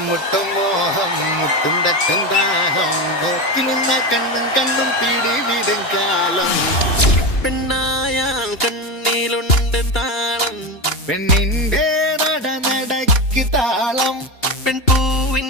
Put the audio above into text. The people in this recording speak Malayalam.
മുട്ടും മോഹം മുട്ടും തട്ടും ദാഹം നോക്കി നിന്ന കണ്ണും കണ്ണും പിടിവിടും കാലം പെണ്ണായാൽ കണ്ണിലുണ്ട് താളം പെണ്ണിന്റെ നടനടക്ക് താളം പെൺപൂവിൻ